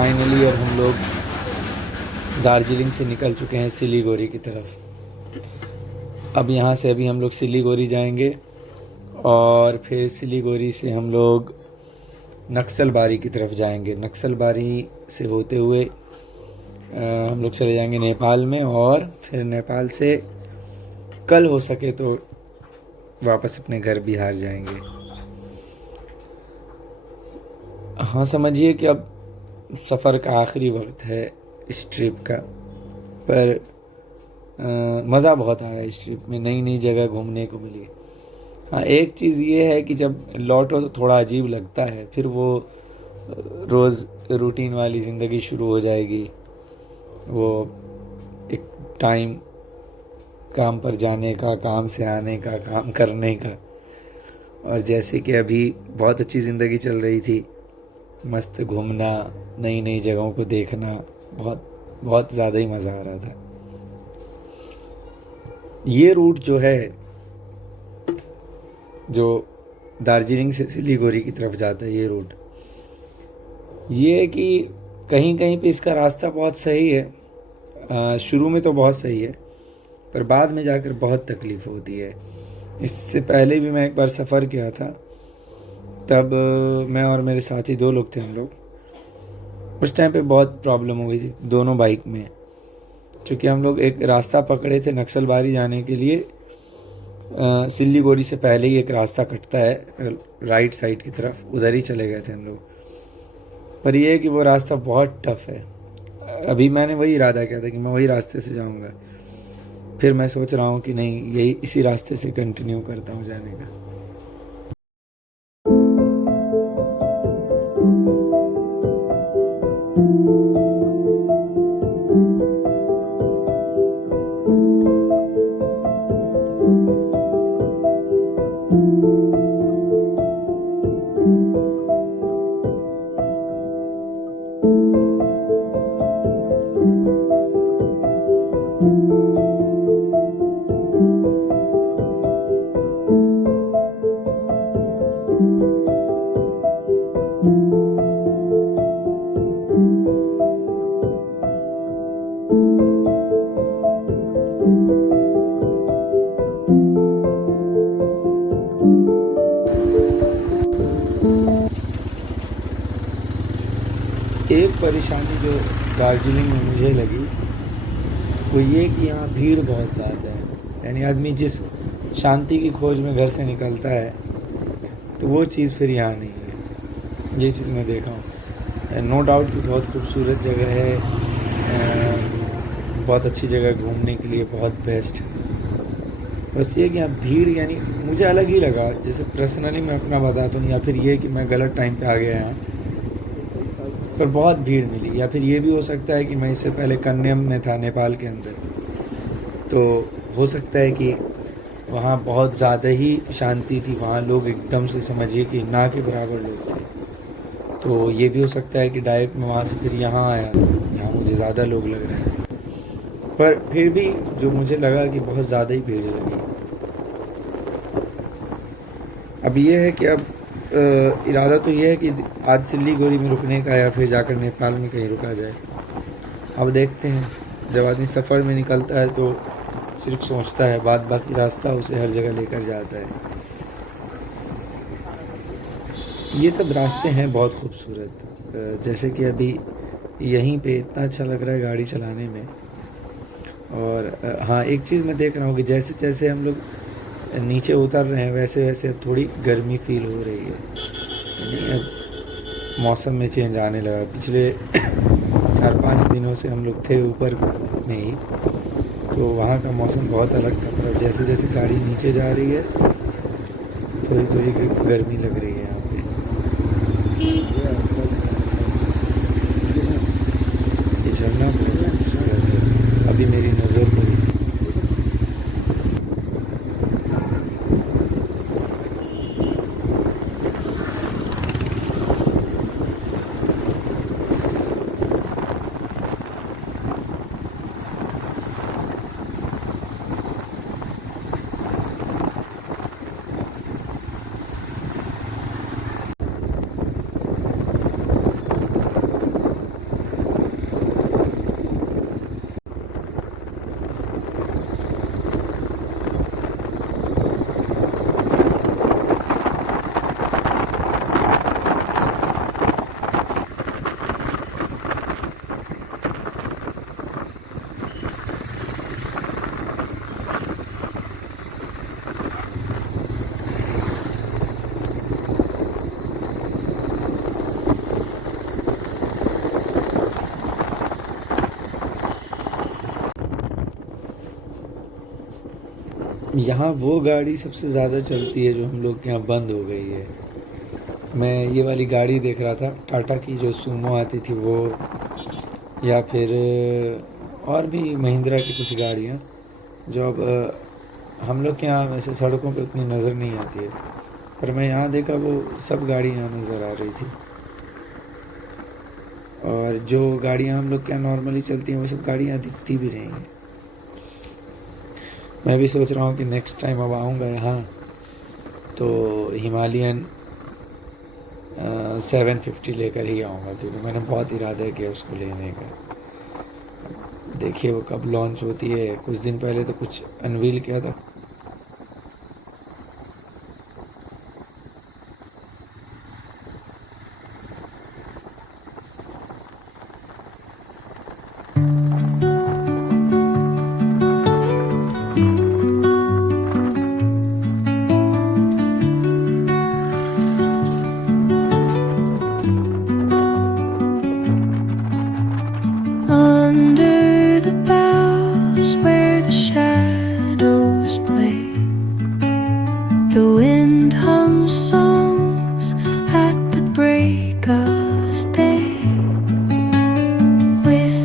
Finally अब हम लोग दार्जिलिंग से निकल चुके हैं सिलीगुड़ी की तरफ। अब यहाँ से अभी हम लोग सिलीगुड़ी जाएंगे और फिर सिलीगुड़ी से हम लोग नक्सलबारी की तरफ जाएंगे। नक्सलबारी से होते हुए हम लोग चले जाएंगे नेपाल में, और फिर नेपाल से कल हो सके तो वापस अपने घर बिहार जाएंगे। हाँ, समझिए कि अब सफ़र का आखिरी वक्त है इस ट्रिप का, पर मज़ा बहुत आया इस ट्रिप में, नई नई जगह घूमने को मिली। हाँ, एक चीज़ ये है कि जब लौटो तो थोड़ा अजीब लगता है, फिर वो रोज़ रूटीन वाली ज़िंदगी शुरू हो जाएगी। वो एक टाइम काम पर जाने का, काम से आने का, काम करने का, और जैसे कि अभी बहुत अच्छी ज़िंदगी चल रही थी, मस्त घूमना, नई नई जगहों को देखना, बहुत बहुत ज़्यादा ही मज़ा आ रहा था। ये रूट जो है, जो दार्जिलिंग से सिलीगुड़ी की तरफ जाता है, ये रूट, ये है कि कहीं कहीं पे इसका रास्ता बहुत सही है। शुरू में तो बहुत सही है, पर बाद में जाकर बहुत तकलीफ़ होती है। इससे पहले भी मैं एक बार सफ़र किया था, तब मैं और मेरे साथी 2 लोग थे हम लोग। उस टाइम पे बहुत प्रॉब्लम हो गई थी दोनों बाइक में, क्योंकि हम लोग एक रास्ता पकड़े थे नक्सलबारी जाने के लिए। सिलीगुड़ी से पहले ही एक रास्ता कटता है राइट साइड की तरफ, उधर ही चले गए थे हम लोग। पर यह है कि वो रास्ता बहुत टफ है। अभी मैंने वही इरादा किया था कि मैं वही रास्ते से जाऊंगा, फिर मैं सोच रहा हूँ कि नहीं, यही इसी रास्ते से कंटिन्यू करता हूँ जाने का। एक परेशानी जो दार्जिलिंग में मुझे लगी, वो ये कि यहाँ भीड़ बहुत ज़्यादा है। यानी आदमी जिस शांति की खोज में घर से निकलता है, तो वो चीज़ फिर यहाँ नहीं है। ये चीज़ मैं देखा हूँ। नो डाउट कि बहुत खूबसूरत जगह है, बहुत अच्छी जगह घूमने के लिए, बहुत बेस्ट। बस ये कि यहाँ भीड़, यानी मुझे अलग ही लगा। जैसे पर्सनली मैं अपना बताता हूँ, या फिर ये कि मैं गलत टाइम पे आ गया यहाँ, पर बहुत भीड़ मिली। या फिर ये भी हो सकता है कि मैं इससे पहले कन्याम में था, नेपाल के अंदर, तो हो सकता है कि वहाँ बहुत ज़्यादा ही शांति थी। वहाँ लोग एकदम से समझिए कि ना के बराबर लोग थे। तो ये भी हो सकता है कि डायरेक्ट मैं वहाँ से फिर यहाँ आया, यहाँ मुझे ज़्यादा लोग लग रहे हैं। पर फिर भी जो मुझे लगा कि बहुत ज़्यादा ही भीड़ लगी। अब ये है कि अब इरादा तो ये है कि आज सिलीगुड़ी में रुकने का, या फिर जाकर नेपाल में कहीं रुका जाए। अब देखते हैं। जब आदमी सफ़र में निकलता है तो सिर्फ सोचता है, बाद बाकी रास्ता उसे हर जगह लेकर जाता है। ये सब रास्ते हैं बहुत खूबसूरत। जैसे कि अभी यहीं पे इतना अच्छा लग रहा है गाड़ी चलाने में। और हाँ, एक चीज़ मैं देख रहा हूँ कि जैसे जैसे हम लोग नीचे उतर रहे हैं, वैसे वैसे अब थोड़ी गर्मी फील हो रही है। यानी अब मौसम में चेंज आने लगा। पिछले 4-5 दिनों से हम लोग थे ऊपर में ही, तो वहाँ का मौसम बहुत अलग था। पर जैसे जैसे गाड़ी नीचे जा रही है, थोड़ी थोड़ी गर्मी लग रही है यहाँ पे। ये झरना बहुत खूबसूरत है, अभी मेरी नज़र पड़ी। यहाँ वो गाड़ी सबसे ज़्यादा चलती है जो हम लोग के यहाँ बंद हो गई है। मैं ये वाली गाड़ी देख रहा था, टाटा की जो सूमो आती थी वो, या फिर और भी महिंद्रा की कुछ गाड़ियाँ जो अब हम लोग के यहाँ वैसे सड़कों पे उतनी नज़र नहीं आती है, पर मैं यहाँ देखा वो सब गाड़ी यहाँ नज़र आ रही थी। और जो गाड़ियाँ हम लोग के यहाँ नॉर्मली चलती हैं वो सब गाड़ियाँ दिखती भी नहीं हैं। मैं भी सोच रहा हूँ कि नेक्स्ट टाइम अब आऊँगा यहाँ तो हिमालयन 750 लेकर ही आऊँगा, क्योंकि मैंने बहुत इरादा किया उसको लेने का। देखिए वो कब लॉन्च होती है। कुछ दिन पहले तो कुछ अनवील किया था। Under the boughs where the shadows play, the wind hums songs at the break of day. With